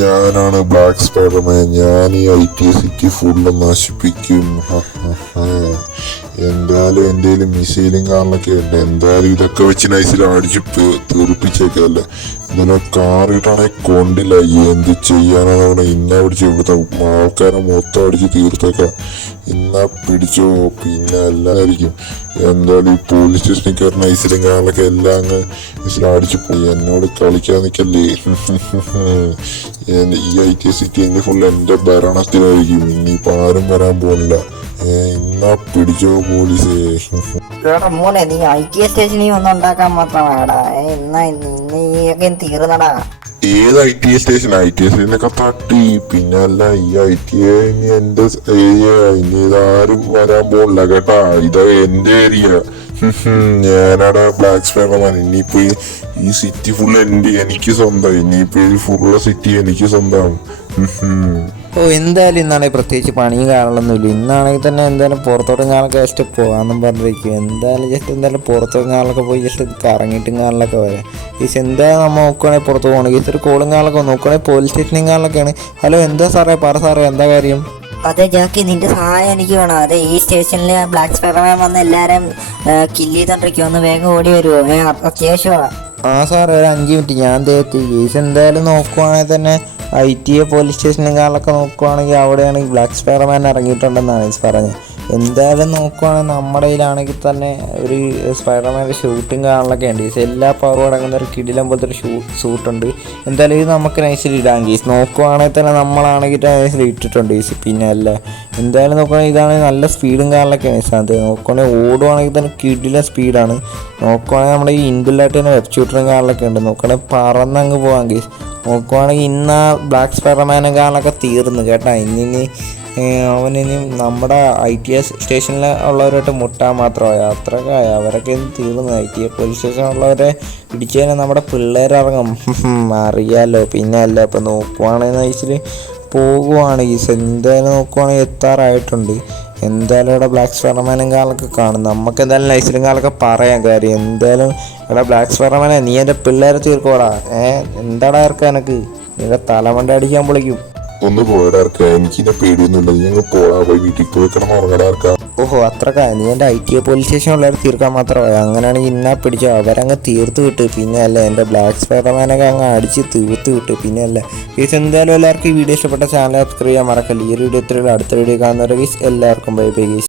ഞാനാണ് black Spiderman. ഞാൻ ഈ IT സിറ്റി ഫുള്ള് നശിപ്പിക്കും. എന്തായാലും എൻ്റെ മിസൈലും കാറിലൊക്കെ ഉണ്ട്. എന്തായാലും ഇതൊക്കെ വെച്ച് നൈസിൽ അടിച്ച് തീർപ്പിച്ചേക്കല്ലേ. ഇന്നലെ കാറിട്ടാണെങ്കിൽ കൊണ്ടില്ല. എന്ത് ചെയ്യാനാണ് അവിടെ. ഇന്ന പിടിച്ച് ഇവിടുത്തെ ആൾക്കാരെ മൊത്തം അടിച്ച് തീർത്തേക്കാം. ഇന്ന പിടിച്ചോ. പിന്നെ എല്ലായിരിക്കും. എന്തായാലും ഈ പോലീസ് സ്റ്റേഷനിൽ കയറി നൈസിലും കാറിലൊക്കെ എല്ലാം അങ്ങ് നൈസിൽ അടിച്ചു പോയി. എന്നോട് കളിക്കാൻ നിൽക്കല്ലേ. ഈ IT സിറ്റി ഇനി ഫുൾ എൻ്റെ ഭരണത്തിലായിരിക്കും. ഇനിയിപ്പോൾ ആരും വരാൻ പോകുന്നില്ല. എന്നാ പിടിച്ചോ പോലീസേ. മോനെ നീ IT സ്റ്റേഷനിൽ ഒന്നും ഉണ്ടാക്കാൻ മാത്രമാടാ. നീയൊക്കെ തീർന്നടാ. ഏത് IT സ്റ്റേഷൻ? IT സ്റ്റേഷനൊക്കെ തട്ടി. പിന്നെ അല്ല, ഈ IT ഇനി എന്റെ ഏരിയ. ഇനി ഇതാരും വരാൻ പോണില്ല കേട്ടാ. ഇതാ എന്റെ ഏരിയ. ഞാനവിടെ ബ്ലാക്ക് സ്പൈഡർമാൻ. ഇനിയിപ്പോ ഈ സിറ്റി ഫുള്ള് എനിക്ക് സ്വന്തം. ഇനിയിപ്പോ ഈ ഫുള്ള് സിറ്റി എനിക്ക് സ്വന്തം. എന്തായാലും ഇന്നാണെങ്കിൽ പ്രത്യേകിച്ച് പണിയും കാണലൊന്നുമില്ല. ഇന്നാണെങ്കിൽ തന്നെ എന്തായാലും പുറത്തോട്ടെങ്ങാനൊക്കെ ജസ്റ്റ് പോകാമെന്നും പറഞ്ഞിരിക്കും. എന്തായാലും പുറത്തോട്ടെങ്ങാനൊക്കെ പോയി ജസ്റ്റ് കറങ്ങിയിട്ടും കാണലൊക്കെ വരാം. ഈസ് എന്തായാലും നമ്മൾ നോക്കുകയാണെങ്കിൽ പുറത്ത് പോകണമെങ്കിൽ ഇതൊരു കോളും കാണലൊക്കെ നോക്കുകയാണെങ്കിൽ പോലീസ് സ്റ്റേഷനും കാണലൊക്കെയാണ്. ഹലോ, എന്താ സാറേ? പറ സാറേ, എന്താ കാര്യം? അതെ ജാക്കി, നിന്റെ സഹായം എനിക്ക് വേണം. അതെ, ഈ സ്റ്റേഷനിൽ ബ്ലാക്ക് സ്പൈഡർമാൻ വന്ന് എല്ലാവരും കില്ല് ചെയ്തോണ്ടിരിക്കും. ഒന്ന് വേഗം ഓടി വരുമോ? അത്യാവശ്യമാണ്. സാറേ, ഒരു 5 മിനിറ്റ് ഞാൻ എത്തി. കേസ് എന്തായാലും നോക്കുവാണെങ്കിൽ തന്നെ IT പോലീസ് സ്റ്റേഷനും കാറിലൊക്കെ നോക്കുവാണെങ്കിൽ അവിടെയാണെങ്കിൽ ബ്ലാക്ക് സ്പൈഡർമാൻ ഇറങ്ങിയിട്ടുണ്ടെന്നാണ് പറഞ്ഞത്. എന്തായാലും നോക്കുവാണെങ്കിൽ നമ്മുടെ കയ്യിലാണെങ്കിൽ തന്നെ ഒരു സ്പൈഡർമാൻ്റെ ഷൂട്ടും കാണലൊക്കെ ഉണ്ട്. കേസ് എല്ലാ പവറും അടങ്ങുന്ന ഒരു കിടിലം പോലത്തെ ഒരു സൂട്ടുണ്ട്. എന്തായാലും ഇത് നമുക്ക് നൈസിൽ ഇടാം. കേസ് നോക്കുവാണെങ്കിൽ തന്നെ നമ്മളാണെങ്കിൽ നൈസിൽ ഇട്ടിട്ടുണ്ട്. കേസ് പിന്നെ അല്ല, എന്തായാലും നോക്കുകയാണെങ്കിൽ ഇതാണെങ്കിൽ നല്ല സ്പീഡും കാണലൊക്കെ കേസ്. അത് നോക്കുവാണെങ്കിൽ ഓടുവാണെങ്കിൽ തന്നെ കിടിലം സ്പീഡാണ്. നോക്കുവാണെങ്കിൽ നമ്മുടെ ഈ ഇൻബില്ലായിട്ട് തന്നെ വെബ് ഷൂട്ടറും കാണലൊക്കെ ഉണ്ട്. നോക്കുകയാണെങ്കിൽ പറന്നങ്ങ് പോകാം. കേസ് നോക്കുവാണെങ്കിൽ ഇന്ന് ബ്ലാക്ക് സ്പൈഡർമാനും കാണലൊക്കെ തീർന്നു കേട്ടാ. അവനിനി നമ്മുടെ IT സ്റ്റേഷനിൽ ഉള്ളവരായിട്ട് മുട്ടാൻ മാത്രമായി. അത്രയൊക്കെ അവരൊക്കെ തീർന്നു. IT പോലീസ് സ്റ്റേഷനിലുള്ളവരെ ഇടിച്ചു കഴിഞ്ഞാൽ നമ്മുടെ പിള്ളേരിറങ്ങും. അറിയാലോ. പിന്നെ അല്ല, ഇപ്പം നോക്കുവാണെങ്കിൽ നൈസിൽ പോകുവാണ്. എന്തായാലും നോക്കുവാണെങ്കിൽ എത്താറായിട്ടുണ്ട്. എന്തായാലും ഇവിടെ ബ്ലാക്ക് സ്പൈഡർമാനും കാലൊക്കെ കാണും. നമുക്ക് എന്തായാലും നൈസിലും കാലൊക്കെ പറയാം കാര്യം. എന്തായാലും ഇവിടെ ബ്ലാക്ക് സ്പൈഡർമാനെ നീ എൻ്റെ പിള്ളേരെ തീർക്കോടാ. എന്താടാ ഇറക്കാം എനക്ക്? നിന്റെ തലമണ്ട അടിക്കാൻ പൊളിക്കും. ഒന്ന് പോയിടാർക്ക. എനിക്കിന്നെ പേടിയൊന്നുമില്ല. നീ അങ്ങ് പോടാ. പോയി വീട്ടിൽ പോയി കിടന്ന് ഉറങ്ങടാർക്ക. ഓഹോ, അത്രക്കാ? നീ എൻ്റെ IT പോലീസ് സ്റ്റേഷനുള്ളവർ തീർക്കാൻ മാത്രമായി. അങ്ങനെയാണെങ്കിൽ ഇന്നാ പിടിച്ചോ. അവരങ്ങ് തീർത്ത് വിട്ട്. പിന്നെ അല്ല, എൻ്റെ ബ്ലാക്ക് സ്പൈഡർമാനൊക്കെ അങ്ങ് അടിച്ച് തീർത്ത് വിട്ട്. പിന്നെ അല്ല ഗീസ്, എന്തായാലും എല്ലാവർക്കും ഈ വീഡിയോ ഇഷ്ടപ്പെട്ട ചാനൽ സബ്സ്ക്രൈബ് ചെയ്യാൻ മറക്കല്ല. ഈ ഒരു വീഡിയോ ഇത്രയുള്ള അടുത്ത വീഡിയോ കാണുന്നവരെ ഗീസ് എല്ലാവർക്കും ബൈ ബൈ ഗീസ്.